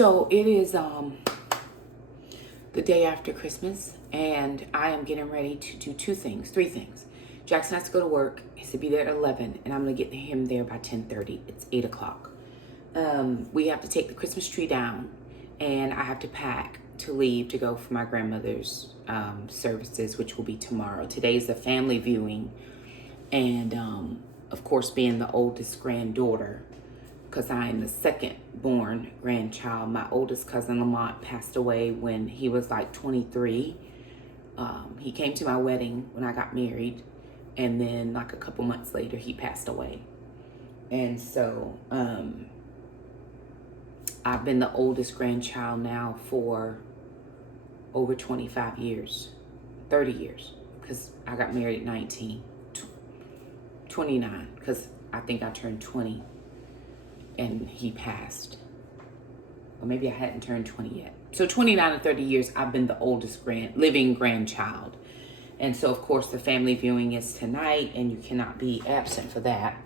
So it is the day after Christmas, and I am getting ready to do three things. Jackson has to go to work. He has to be there at 11, and I'm going to get him there by 10:30. It's 8 o'clock. We have to take the Christmas tree down, and I have to pack to leave to go for my grandmother's services, which will be tomorrow. Today is a family viewing, and of course, being the oldest granddaughter, because I am the second born grandchild. My oldest cousin Lamont passed away when he was like 23. He came to my wedding when I got married, and then like a couple months later he passed away. And so I've been the oldest grandchild now for over 25 years, 30 years, because I got married at 29, because I think I turned 20 and he passed. Or maybe I hadn't turned 20 yet. So 29 and 30 years, I've been the oldest living grandchild. And so, of course, the family viewing is tonight, and you cannot be absent for that.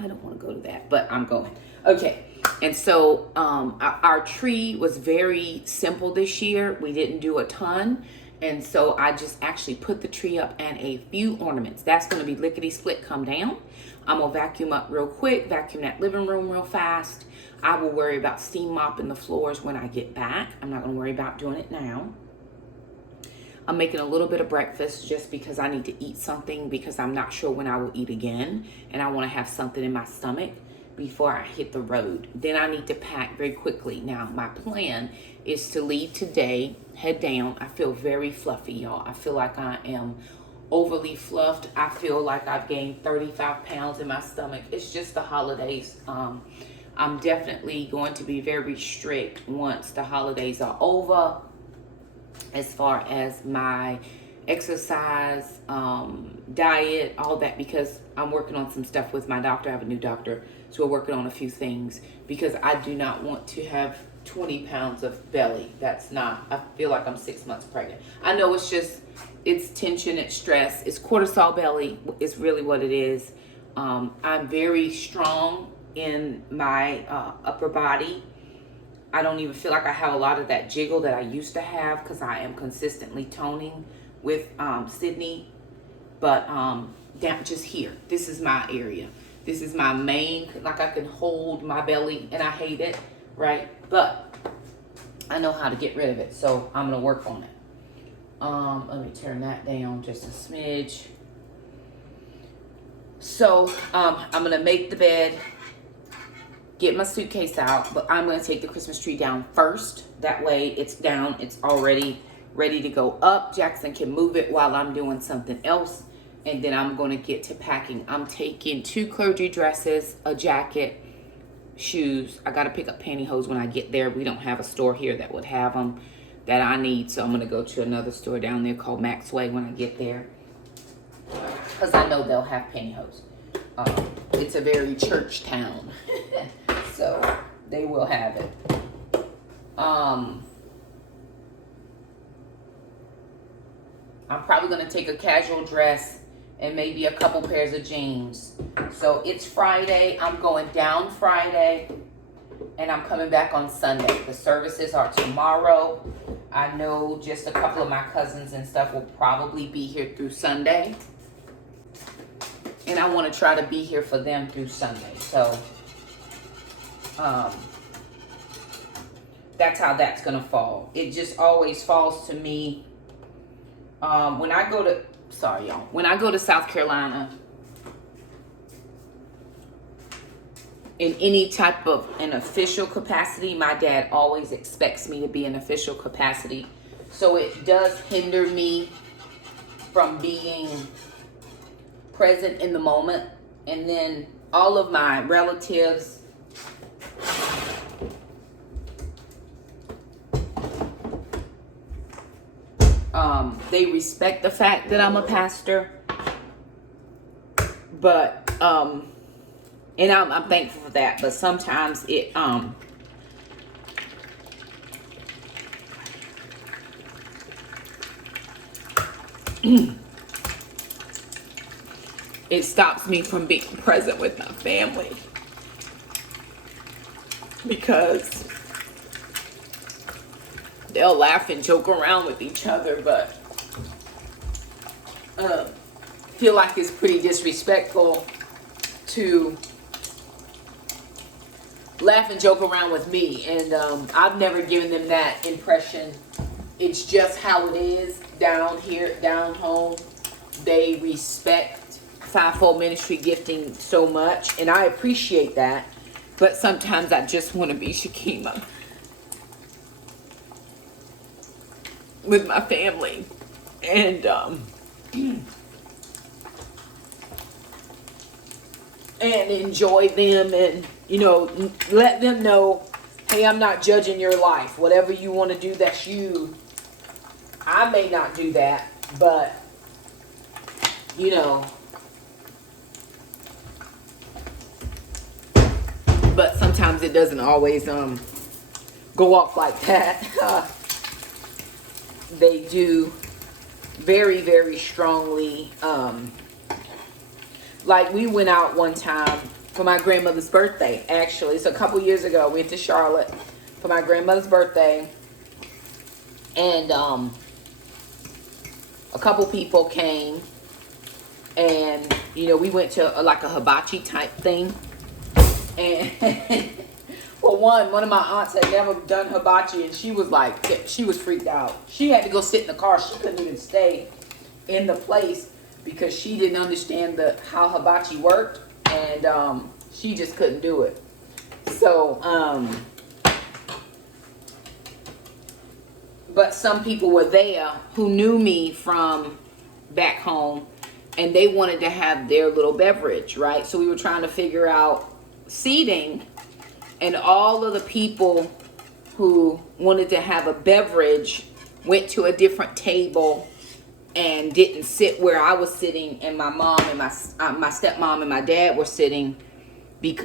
I don't want to go to that, but I'm going. Okay. And so our tree was very simple this year. We didn't do a ton. And so I just actually put the tree up and a few ornaments. That's going to be lickety-split come down. I'm going to vacuum up real quick, vacuum that living room real fast. I will worry about steam mopping the floors when I get back. I'm not going to worry about doing it now. I'm making a little bit of breakfast just because I need to eat something, because I'm not sure when I will eat again. And I want to have something in my stomach before I hit the road. Then I need to pack very quickly. Now, my plan is to leave today, head down. I feel very fluffy, y'all. I feel like I am overly fluffed. I feel like I've gained 35 pounds in my stomach. It's just the holidays. I'm definitely going to be very strict once the holidays are over as far as my exercise, diet, all that, because I'm working on some stuff with my doctor. I have a new doctor, so we're working on a few things, because I do not want to have 20 pounds of belly. That's not, I feel like I'm 6 months pregnant. I know it's tension, it's stress, it's cortisol belly is really what it is. I'm very strong in my upper body. I don't even feel like I have a lot of that jiggle that I used to have, because I am consistently toning with Sydney. But down just here, this is my area. This is my main, like I can hold my belly, and I hate it, right? But I know how to get rid of it, so I'm gonna work on it. Let me turn that down just a smidge. So I'm gonna make the bed, get my suitcase out, but I'm gonna take the Christmas tree down first. That way it's down, it's already ready to go up. Jackson can move it while I'm doing something else. And then I'm gonna get to packing. I'm taking 2 clergy dresses, a jacket, shoes. I gotta pick up pantyhose when I get there. We don't have a store here that would have them that I need. So I'm gonna go to another store down there called Maxway when I get there, because I know they'll have pantyhose. It's a very church town. So they will have it. I'm probably going to take a casual dress and maybe a couple pairs of jeans. So it's Friday. I'm going down Friday, and I'm coming back on Sunday. The services are tomorrow. I know just a couple of my cousins and stuff will probably be here through Sunday. And I want to try to be here for them through Sunday. So that's how that's going to fall. It just always falls to me. When I go to South Carolina, in any type of an official capacity, my dad always expects me to be in official capacity. So it does hinder me from being present in the moment. And then all of my relatives, they respect the fact that I'm a pastor, but and I'm thankful for that. But sometimes it it stops me from being present with my family, because they'll laugh and joke around with each other, but feel like it's pretty disrespectful to laugh and joke around with me. And I've never given them that impression. It's just how it is down here, down home. They respect fivefold ministry gifting so much, and I appreciate that. But sometimes I just want to be Shakima with my family, and enjoy them, and let them know, hey, I'm not judging your life. Whatever you want to do, that's you. I may not do that, but but sometimes it doesn't always go off like that. They do very, very strongly. Like, we went out one time for my grandmother's birthday, actually. So a couple years ago, we went to Charlotte for my grandmother's birthday. And a couple people came. And, we went to a hibachi type thing. And well, one of my aunts had never done hibachi, and she was freaked out. She had to go sit in the car. She couldn't even stay in the place because she didn't understand how hibachi worked, and she just couldn't do it. So, but some people were there who knew me from back home, and they wanted to have their little beverage, right? So we were trying to figure out seating, and all of the people who wanted to have a beverage went to a different table and didn't sit where I was sitting, and my mom and my stepmom and my dad were sitting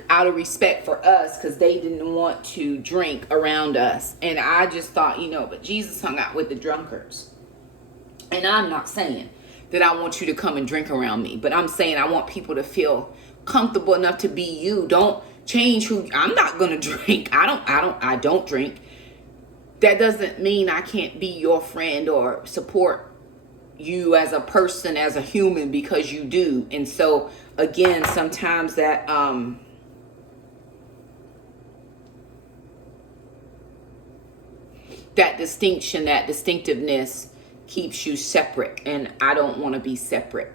out of respect for us, because they didn't want to drink around us. And I just thought, but Jesus hung out with the drunkards. And I'm not saying that I want you to come and drink around me, but I'm saying I want people to feel comfortable enough to be you. Don't change who. I'm not gonna drink. I don't drink. That doesn't mean I can't be your friend or support you as a person, as a human, because you do. And so again, sometimes that that distinction, that distinctiveness keeps you separate, and I don't want to be separate.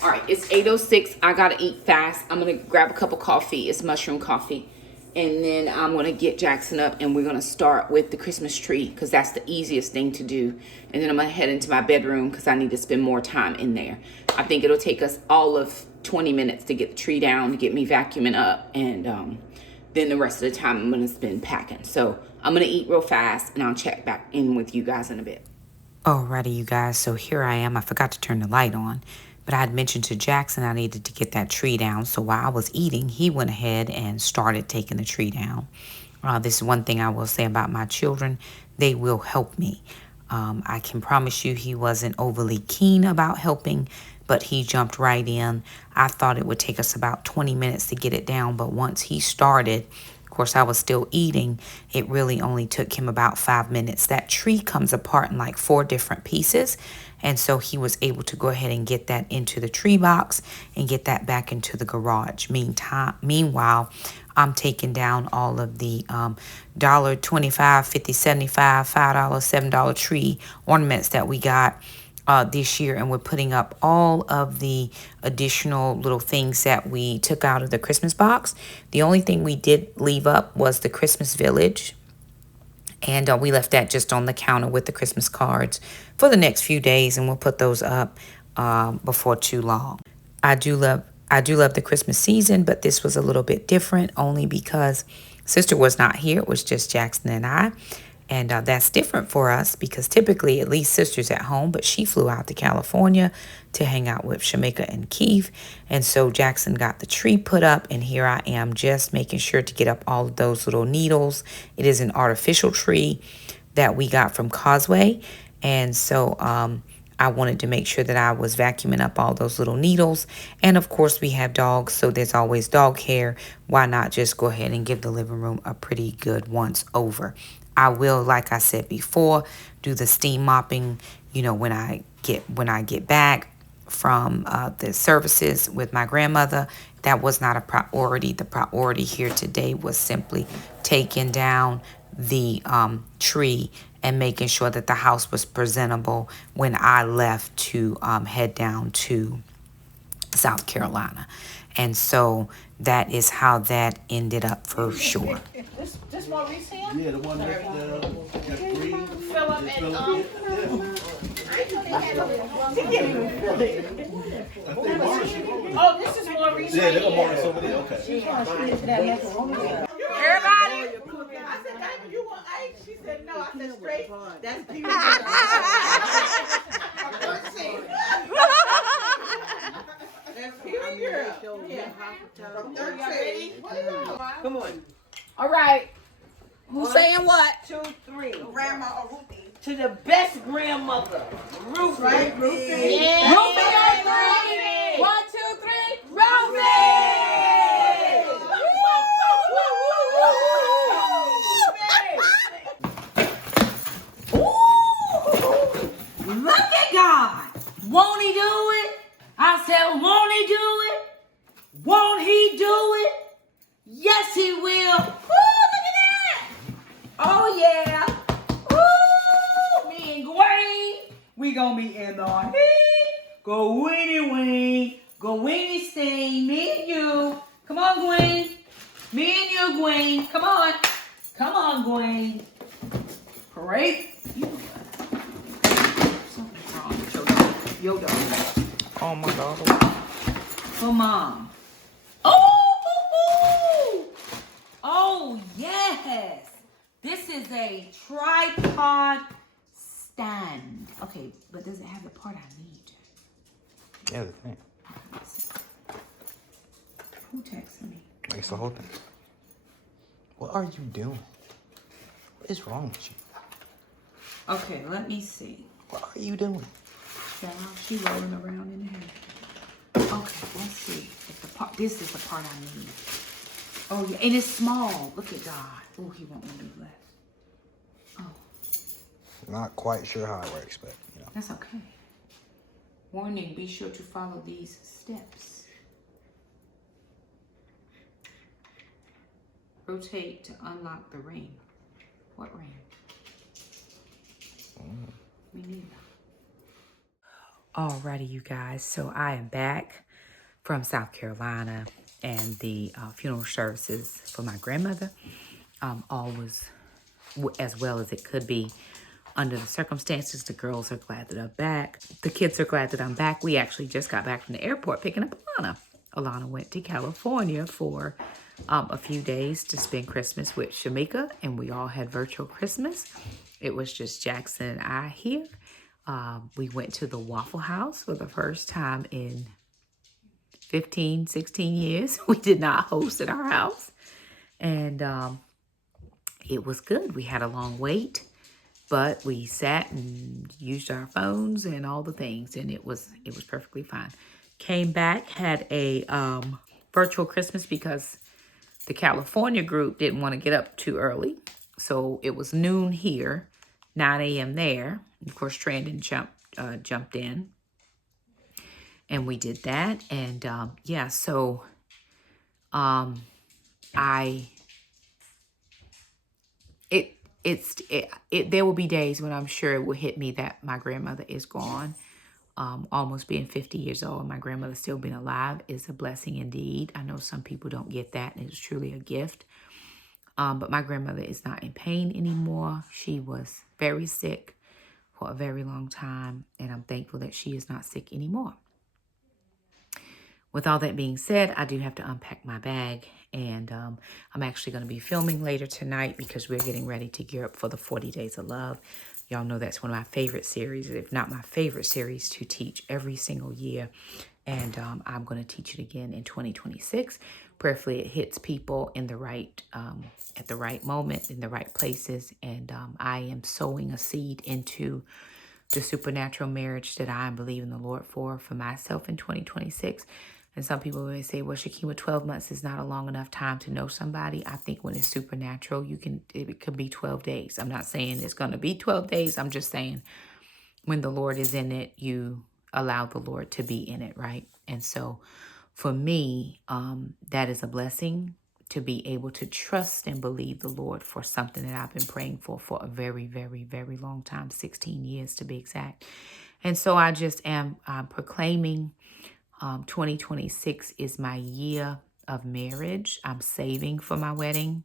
All right, it's 8:06. I gotta eat fast. I'm gonna grab a cup of coffee. It's mushroom coffee. And then I'm gonna get Jackson up, and we're gonna start with the Christmas tree, because that's the easiest thing to do. And then I'm gonna head into my bedroom because I need to spend more time in there. I think it'll take us all of 20 minutes to get the tree down, to get me vacuuming up, and then the rest of the time I'm gonna spend packing. So I'm gonna eat real fast, and I'll check back in with you guys in a bit. Alrighty, you guys, so here I am. I forgot to turn the light on, but I had mentioned to Jackson I needed to get that tree down. So while I was eating, he went ahead and started taking the tree down. This is one thing I will say about my children. They will help me. I can promise you he wasn't overly keen about helping, but he jumped right in. I thought it would take us about 20 minutes to get it down, but once he started, of course, I was still eating. It really only took him about 5 minutes. That tree comes apart in like 4 different pieces. And so he was able to go ahead and get that into the tree box and get that back into the garage. Meanwhile, I'm taking down all of the $1, $25, $50, $75, $5, $7 tree ornaments that we got this year, and we're putting up all of the additional little things that we took out of the Christmas box. The only thing we did leave up was the Christmas village, and we left that just on the counter with the Christmas cards for the next few days, and we'll put those up before too long. I do love the Christmas season, but this was a little bit different, only because sister was not here. It was just Jackson and I. And that's different for us because typically at least sister's at home, but she flew out to California to hang out with Shamika and Keith. And so Jackson got the tree put up, and here I am just making sure to get up all of those little needles. It is an artificial tree that we got from Causeway. And so I wanted to make sure that I was vacuuming up all those little needles. And of course, we have dogs, so there's always dog hair. Why not just go ahead and give the living room a pretty good once over? I will, like I said before, do the steam mopping, you know, when I get back from the services with my grandmother. That was not a priority. The priority here today was simply taking down the tree and making sure that the house was presentable when I left to head down to South Carolina. And so that is how that ended up for sure. This Maurice here? Yeah, the one that green. Philip and oh, this is Maurice. Yeah, they got Maurice over there. Okay. Everybody. I said, "Baby, you want ice?" She said, "No." I said, "Straight." That's peanut butter. That's peanut girl. Yeah. Come on. All right. Who's saying what? 2, 3. Grandma or Ruthie. To the best grandmother, Ruthie. Right, Ruthie. Yeah. Ruthie on 3. 1, 2, 3. Ruthie. Look at God. Won't he do it? I said, won't he do it? Won't he do it? Yes, he will. Woo, look at that. Oh, yeah. Woo, me and Gwen. We gonna be in the heat. Go Winnie Wing. Go Winnie Sting. Me and you. Come on, Gwen. Me and you, Gwen. Come on. Come on, Gwen. Great. Something's wrong with your dog. Your dog. Oh my God. For Mom. Oh! Oh, yes. This is a tripod stand. Okay, but does it have the part I need? Yeah, the thing. Who texted me? Makes the whole thing. What are you doing? What is wrong with you? Okay, let me see. What are you doing? Child, she rolling around in the hair. Okay, let's see. If the part, this is the part I need. Oh, yeah, and it's small. Look at God. Oh, he won't let me do less. Oh, Not quite sure how it works, but you know. that's okay. Warning, be sure to follow these steps. Rotate to unlock the ring. What ring? Me neither. Alrighty, you guys. So I am back from South Carolina, and the funeral services for my grandmother. All was as well as it could be under the circumstances. The girls are glad that I'm back. The kids are glad that I'm back. We actually just got back from the airport picking up Alana. Alana went to California for a few days to spend Christmas with Shamika, and we all had virtual Christmas. It was just Jackson and I here. We went to the Waffle House for the first time in 15, 16 years. We did not host at our house. And it was good. We had a long wait, but we sat and used our phones and all the things, and it was perfectly fine. Came back, had a virtual Christmas because the California group didn't want to get up too early. So it was noon here, 9 a.m. there. Of course, Trandon jumped in, and we did that. And yeah, so there will be days when I'm sure it will hit me that my grandmother is gone. Almost being 50 years old, and my grandmother still being alive is a blessing indeed. I know some people don't get that, and it's truly a gift. But my grandmother is not in pain anymore. She was very sick for a very long time, and I'm thankful that she is not sick anymore. With all that being said, I do have to unpack my bag, and I'm actually going to be filming later tonight because we're getting ready to gear up for the 40 Days of Love. Y'all know that's one of my favorite series, if not my favorite series to teach every single year. And I'm going to teach it again in 2026. Prayerfully, it hits people in the right, at the right moment, in the right places. And I am sowing a seed into the supernatural marriage that I believe in the Lord for myself in 2026. And some people may say, well, Shakima, 12 months is not a long enough time to know somebody. I think when it's supernatural, it could be 12 days. I'm not saying it's going to be 12 days. I'm just saying when the Lord is in it, you allow the Lord to be in it, right? And so for me, that is a blessing to be able to trust and believe the Lord for something that I've been praying for a very, very, very long time, 16 years to be exact. And so I just am proclaiming 2026 is my year of marriage. I'm saving for my wedding.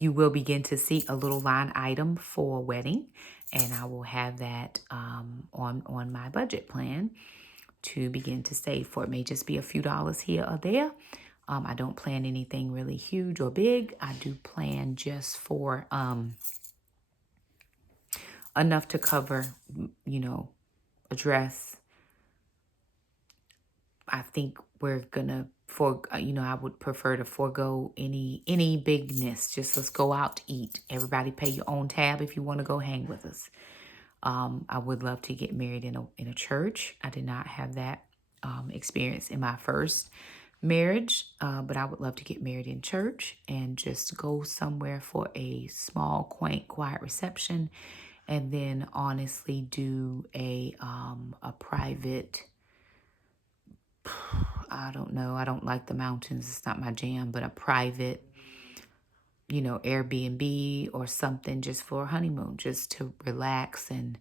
You will begin to see a little line item for wedding, and I will have that on my budget plan to begin to save for. It may just be a few dollars here or there. I don't plan anything really huge or big. I do plan just for enough to cover, a dress. I think we're gonna I would prefer to forego any bigness. Just let's go out to eat. Everybody pay your own tab if you want to go hang with us. I would love to get married in a church. I did not have that experience in my first marriage, but I would love to get married in church and just go somewhere for a small, quaint, quiet reception, and then honestly do a private. I don't know. I don't like the mountains. It's not my jam, but a private, Airbnb or something just for a honeymoon, just to relax and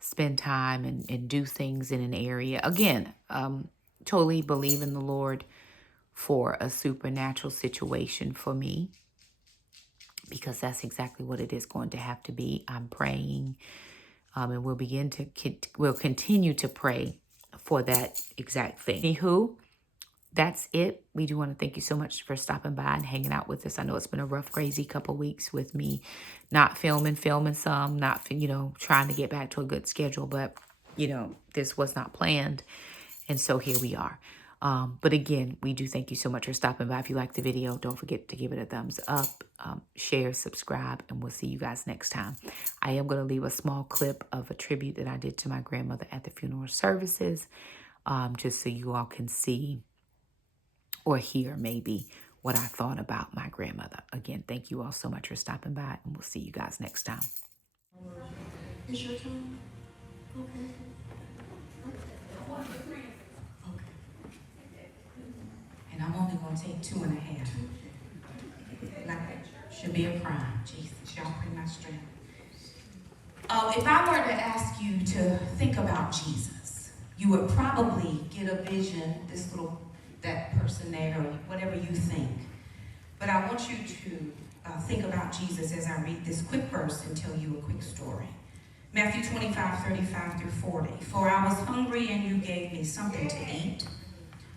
spend time and do things in an area. Again, totally believe in the Lord for a supernatural situation for me, because that's exactly what it is going to have to be. I'm praying, and we'll continue to pray for that exact thing. Anywho, that's it. We do want to thank you so much for stopping by and hanging out with us. I know it's been a rough, crazy couple weeks with me not filming some, not, trying to get back to a good schedule, but, this was not planned. And so here we are. But again, we do thank you so much for stopping by. If you liked the video, don't forget to give it a thumbs up, share, subscribe, and we'll see you guys next time. I am going to leave a small clip of a tribute that I did to my grandmother at the funeral services, just so you all can see or hear maybe what I thought about my grandmother. Again, thank you all so much for stopping by, and we'll see you guys next time. It's your turn? Okay. And I'm only going to take 2.5. Like, should be a crime. Jesus, y'all pray my strength. If I were to ask you to think about Jesus, you would probably get a vision, that person there, or whatever you think. But I want you to think about Jesus as I read this quick verse and tell you a quick story. Matthew 25:35-40. For I was hungry and you gave me something to eat.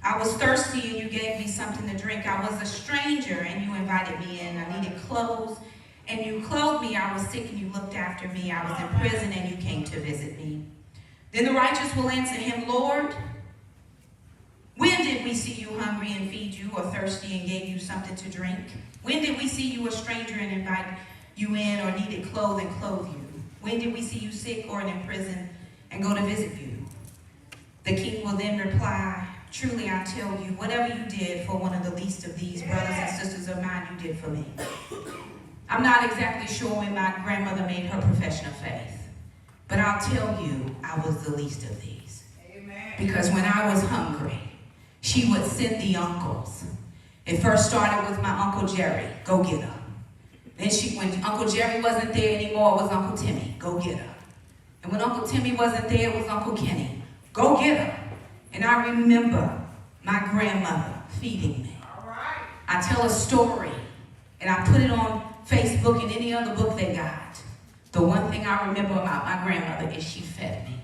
I was thirsty and you gave me something to drink. I was a stranger and you invited me in. I needed clothes and you clothed me. I was sick and you looked after me. I was in prison and you came to visit me. Then the righteous will answer him, Lord, when did we see you hungry and feed you, or thirsty and gave you something to drink? When did we see you a stranger and invite you in, or needed clothes and clothe you? When did we see you sick or in prison and go to visit you? The king will then reply, truly I tell you, whatever you did for one of the least of these brothers and sisters of mine, you did for me. I'm not exactly sure when my grandmother made her profession of faith, but I'll tell you, I was the least of these. Amen. Because when I was hungry, she would send the uncles. It first started with my Uncle Jerry, go get her. Then when Uncle Jerry wasn't there anymore, it was Uncle Timmy, go get her. And when Uncle Timmy wasn't there, it was Uncle Kenny, go get her. And I remember my grandmother feeding me. All right. I tell a story, and I put it on Facebook and any other book they got. The one thing I remember about my grandmother is she fed me.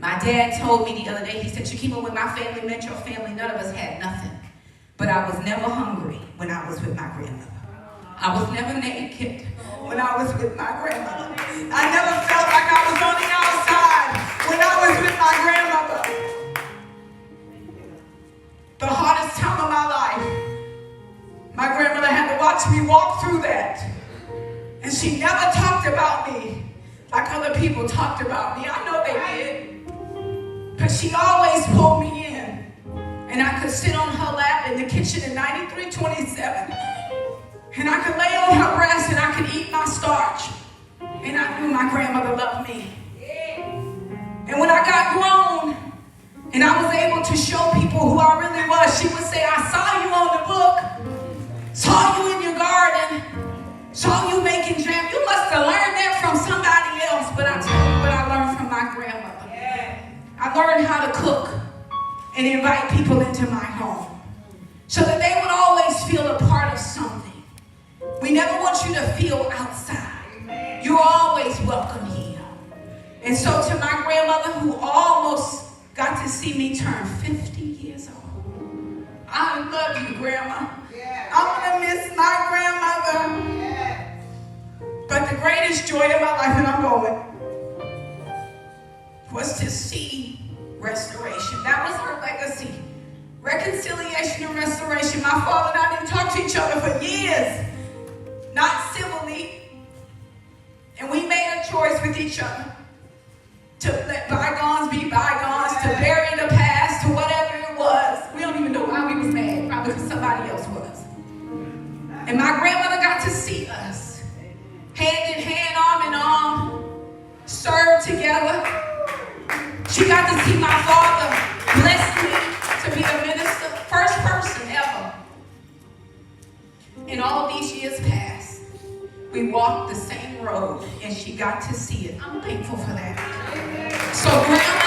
My dad told me the other day, he said, Shakima, when my family met your family, none of us had nothing. But I was never hungry when I was with my grandmother. I was never naked when I was with my grandmother. I never felt like I was on the outside when I was with my grandmother. The hardest time of my life, my grandmother had to watch me walk through that. And she never talked about me like other people talked about me. I know they did. Because she always pulled me in. And I could sit on her lap in the kitchen in 9327. And I could lay on her breast and I could eat my starch. And I knew my grandmother loved me. And when I got grown and I was able to show people who I really was, she would say, I saw you on the book, saw you in your garden, saw you making jam. You must have learned that from somebody else. But I tell you what I learned from my grandmother. I learned how to cook and invite people into my home so that they would always feel a part of something. We never want you to feel outside. You're always welcome here. And so to my grandmother, who almost got to see me turn 50 years old, I love you, Grandma. I'm going to miss my grandmother. But the greatest joy of my life, and I'm going, was to see restoration. That was her legacy. Reconciliation and restoration. My father and I didn't talk to each other for years. Not civilly. And we made a choice with each other to let bygones be bygones, to bury the past, to whatever it was. We don't even know why we was mad. Probably because somebody else was. And my grandmother got to see us. Hand in hand, arm in arm. Serve together. She got to see my father bless me to be a minister. First person ever. And all these years passed. We walked the same road and she got to see it. I'm thankful for that. So Grandma,